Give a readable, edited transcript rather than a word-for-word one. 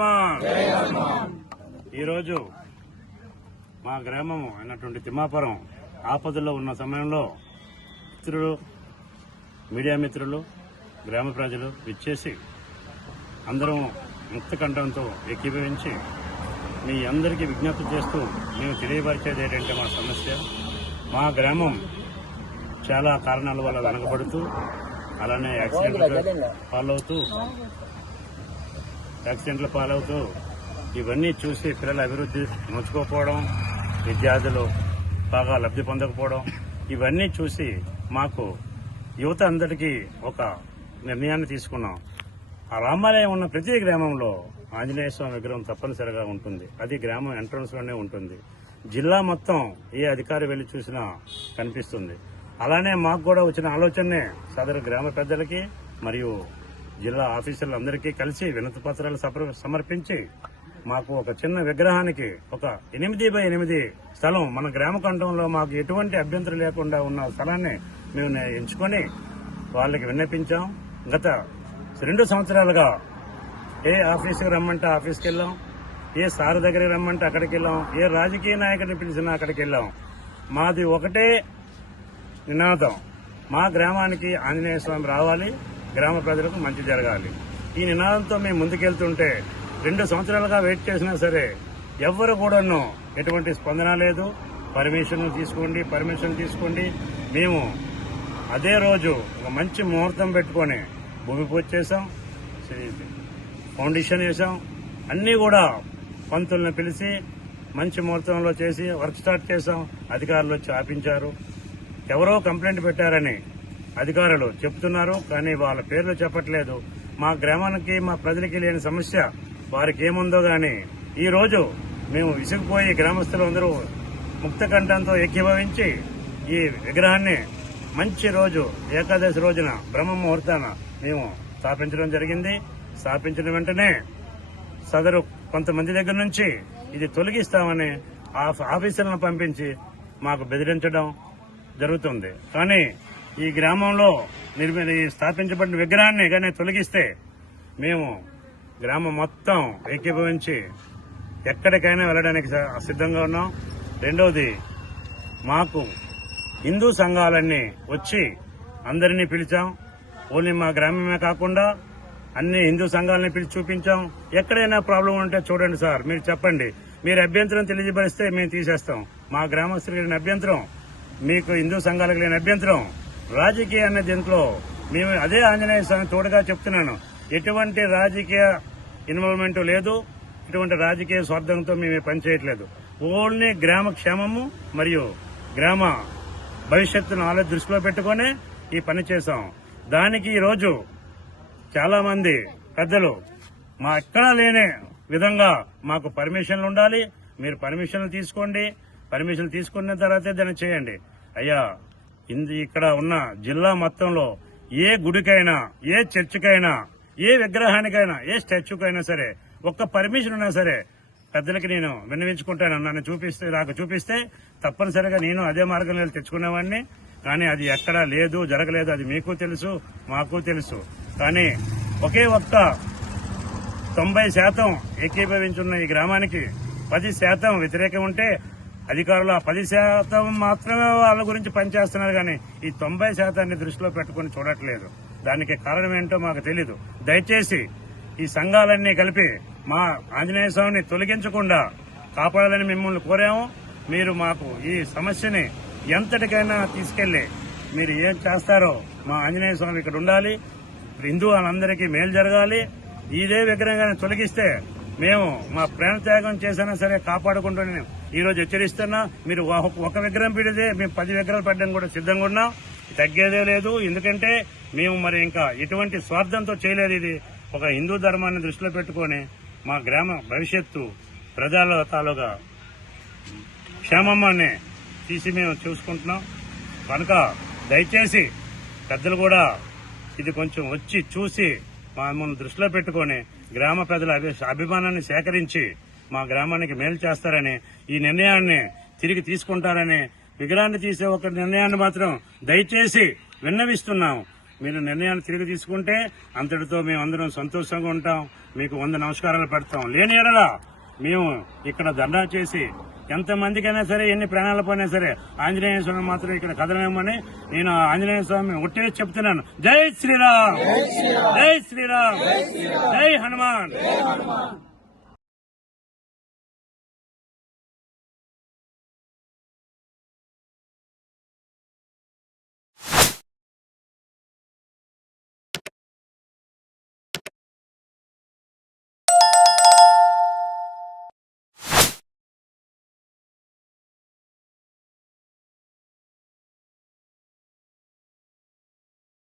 హనుమాన్. ఈరోజు మా గ్రామం అయినటువంటి తిమ్మాపురం ఆపదలో ఉన్న సమయంలో మిత్రులు, మీడియా మిత్రులు, గ్రామ ప్రజలు విచ్చేసి అందరం ముక్త కంఠంతో ఏకీభవించి మీ అందరికీ విజ్ఞప్తి చేస్తూ మేము తెలియపరిచేది ఏంటంటే మా సమస్య, మా గ్రామం చాలా కారణాల వల్ల వెనకబడుతూ అలానే యాక్సిడెంట్ల పాలవుతూ ఇవన్నీ చూసి పిల్లల అభివృద్ధి నోచుకోకపోవడం, విద్యార్థులు బాగా లబ్ధి పొందకపోవడం, ఇవన్నీ చూసి మాకు యువత అందరికీ ఒక నిర్ణయాన్ని తీసుకున్నాం. ఆ రామాలయం ఉన్న ప్రతి గ్రామంలో ఆంజనేయ స్వామి విగ్రహం తప్పనిసరిగా ఉంటుంది. అది గ్రామం ఎంట్రన్స్ లోనే ఉంటుంది. జిల్లా మొత్తం ఏ అధికారి వెళ్లి చూసినా కనిపిస్తుంది. అలానే మాకు కూడా వచ్చిన ఆలోచనే సదరు గ్రామ పెద్దలకి మరియు జిల్లా ఆఫీసర్లందరికీ కలిసి వినతి పత్రాలు సమర్పించి మాకు ఒక చిన్న విగ్రహానికి ఒక 8x8 స్థలం మన గ్రామ కంఠంలో మాకు ఎటువంటి అభ్యంతరం లేకుండా ఉన్న స్థలాన్ని మేము ఎంచుకొని వాళ్ళకి విన్నపించాం. గత 2 సంవత్సరాలుగా ఏ ఆఫీసుకి రమ్మంటే ఆఫీస్కి వెళ్ళాం, ఏ సార్ దగ్గరికి రమ్మంటే అక్కడికి వెళ్ళాం, ఏ రాజకీయ నాయకుడిని పిలిచినా అక్కడికి వెళ్ళాం. మాది ఒకటే నినాదం, మా గ్రామానికి ఆంజనేయ స్వామి రావాలి, గ్రామ ప్రజలకు మంచి జరగాలి. ఈ నినాదంతో మేము ముందుకెళ్తుంటే 2 సంవత్సరాలుగా వెయిట్ చేసినా సరే ఎవ్వరు కూడాను ఎటువంటి స్పందన లేదు. పర్మిషన్ తీసుకోండి. మేము అదే రోజు ఒక మంచి ముహూర్తం పెట్టుకొని భూమి పూజ చేశాం, ఫౌండేషన్ వేసాం. అన్నీ కూడా పంతులను పిలిచి మంచి ముహూర్తంలో చేసి వర్క్ స్టార్ట్ చేశాం. అధికారులు వచ్చి ఆపించారు. ఎవరో కంప్లైంట్ పెట్టారని అధికారులు చెప్తున్నారు, కానీ వాళ్ళ పేర్లు చెప్పట్లేదు. మా గ్రామానికి, మా ప్రజలకి లేని సమస్య వారికి ఏముందో గాని ఈ రోజు మేము విసిగిపోయి గ్రామస్తులు అందరూ ముక్త కంఠంతో ఏకీభవించి ఈ విగ్రహాన్ని మంచి రోజు ఏకాదశి రోజున బ్రహ్మ ముహూర్తాన మేము స్థాపించడం జరిగింది. స్థాపించిన వెంటనే సదరు కొంతమంది దగ్గర నుంచి ఇది తొలగిస్తామని ఆఫీసర్లను పంపించి మాకు బెదిరించడం జరుగుతుంది. కానీ ఈ గ్రామంలో స్థాపించబడిన విగ్రహాన్ని కానీ తొలగిస్తే మేము గ్రామం మొత్తం ఏకీభవించి ఎక్కడికైనా వెళ్లడానికి సిద్ధంగా ఉన్నాం. రెండవది, మాకు హిందూ సంఘాలన్నీ వచ్చి అందరినీ పిలిచాం. ఓన్లీ మా గ్రామమే కాకుండా అన్ని హిందూ సంఘాలని పిలిచి చూపించాం. ఎక్కడైనా ప్రాబ్లం ఉంటే చూడండి సార్, మీరు చెప్పండి, మీరు అభ్యంతరం తెలియజేస్తే మేము తీసేస్తాం. మా గ్రామస్తులకు లేని అభ్యంతరం, మీకు హిందూ సంఘాలకు లేని అభ్యంతరం, రాజకీయ అనే దీంట్లో మేము అదే ఆంజనేయ స్వామి తోడుగా చెప్తున్నాను, ఎటువంటి రాజకీయ ఇన్వాల్వ్మెంట్ లేదు, ఎటువంటి రాజకీయ స్వార్థంతో మేము పనిచేయట్లేదు. ఓన్లీ గ్రామ క్షేమము మరియు గ్రామ భవిష్యత్తును దృష్టిలో పెట్టుకుని ఈ పని చేశాం. దానికి ఈరోజు చాలా మంది పెద్దలు మా ఎక్కడా లేని విధంగా మాకు పర్మిషన్లు ఉండాలి, మీరు పర్మిషన్లు తీసుకోండి, పర్మిషన్లు తీసుకున్న తర్వాతే దాన్ని చేయండి. అయ్యా, ఇక్కడ ఉన్న జిల్లా మొత్తంలో ఏ గుడికైనా, ఏ చర్చికైనా, ఏ విగ్రహానికైనా, ఏ స్టాచ్యూకైనా సరే ఒక్క పర్మిషన్ ఉన్నా సరే పెద్దలకి నేను విన్నవించుకుంటాను. నన్ను నాకు చూపిస్తే తప్పనిసరిగా నేను అదే మార్గంలో తెచ్చుకునేవాడిని. కానీ అది ఎక్కడా లేదు, జరగలేదు. అది మీకు తెలుసు, మాకు తెలుసు. కానీ ఒకే ఒక్క 90% ఏకీభవించున్న ఈ గ్రామానికి 10% వ్యతిరేకం ఉంటే అధికారులు ఆ 10% మాత్రమే వాళ్ళ గురించి పనిచేస్తున్నారు, కానీ ఈ 90% దృష్టిలో పెట్టుకుని చూడట్లేదు. దానికి కారణం ఏంటో మాకు తెలీదు. దయచేసి ఈ సంఘాలన్నీ కలిపి మా ఆంజనేయ స్వామిని తొలగించకుండా కాపాడాలని మిమ్మల్ని కోరాము. మీరు మాకు ఈ సమస్యని ఎంతటికైనా తీసుకెళ్లి మీరు ఏం చేస్తారో మా ఆంజనేయ స్వామి ఇక్కడ ఉండాలి, హిందూ వాళ్ళందరికీ మేలు జరగాలి. ఇదే విగ్రహంగా తొలగిస్తే మేము మా ప్రాణత్యాగం చేసినా సరే కాపాడుకుంటూ ఈరోజు హెచ్చరిస్తున్నా. మీరు ఒక విగ్రహం పెడితే మేము 10 విగ్రహాలు పెట్టడం కూడా సిద్ధంగా ఉన్నాం. తగ్గేదే లేదు. ఎందుకంటే మేము మరి ఇంకా ఎటువంటి స్వార్థంతో చేయలేదు. ఇది ఒక హిందూ ధర్మాన్ని దృష్టిలో పెట్టుకుని మా గ్రామ భవిష్యత్తు ప్రజల తాలూగా క్షేమమ్మని తీసి మేము చూసుకుంటున్నాం. కనుక దయచేసి పెద్దలు కూడా ఇది కొంచెం వచ్చి చూసి మమ్మల్ని దృష్టిలో పెట్టుకుని గ్రామ ప్రజల అభిమానాన్ని సేకరించి మా గ్రామానికి మేలు చేస్తారని, ఈ నిర్ణయాన్ని తిరిగి తీసుకుంటారని, విగ్రహాన్ని తీసే ఒక నిర్ణయాన్ని మాత్రం దయచేసి విన్నవిస్తున్నాం. మీరు నిర్ణయాన్ని తిరిగి తీసుకుంటే అంతటితో మేమందరం సంతోషంగా ఉంటాం, మీకు 100 నమస్కారాలు పెడతాం. లేని ఎడల మేము ఇక్కడ ధర్నా చేసి ఎంతమందికైనా సరే, ఎన్ని ప్రాణాలు పోయినా సరే ఆంజనేయ స్వామి మాత్రం ఇక్కడ కదలేమని నేను ఆంజనేయ స్వామి ఒట్టే చెప్తున్నాను. జై శ్రీరామ్, జై శ్రీరామ్, జై హనుమాన్.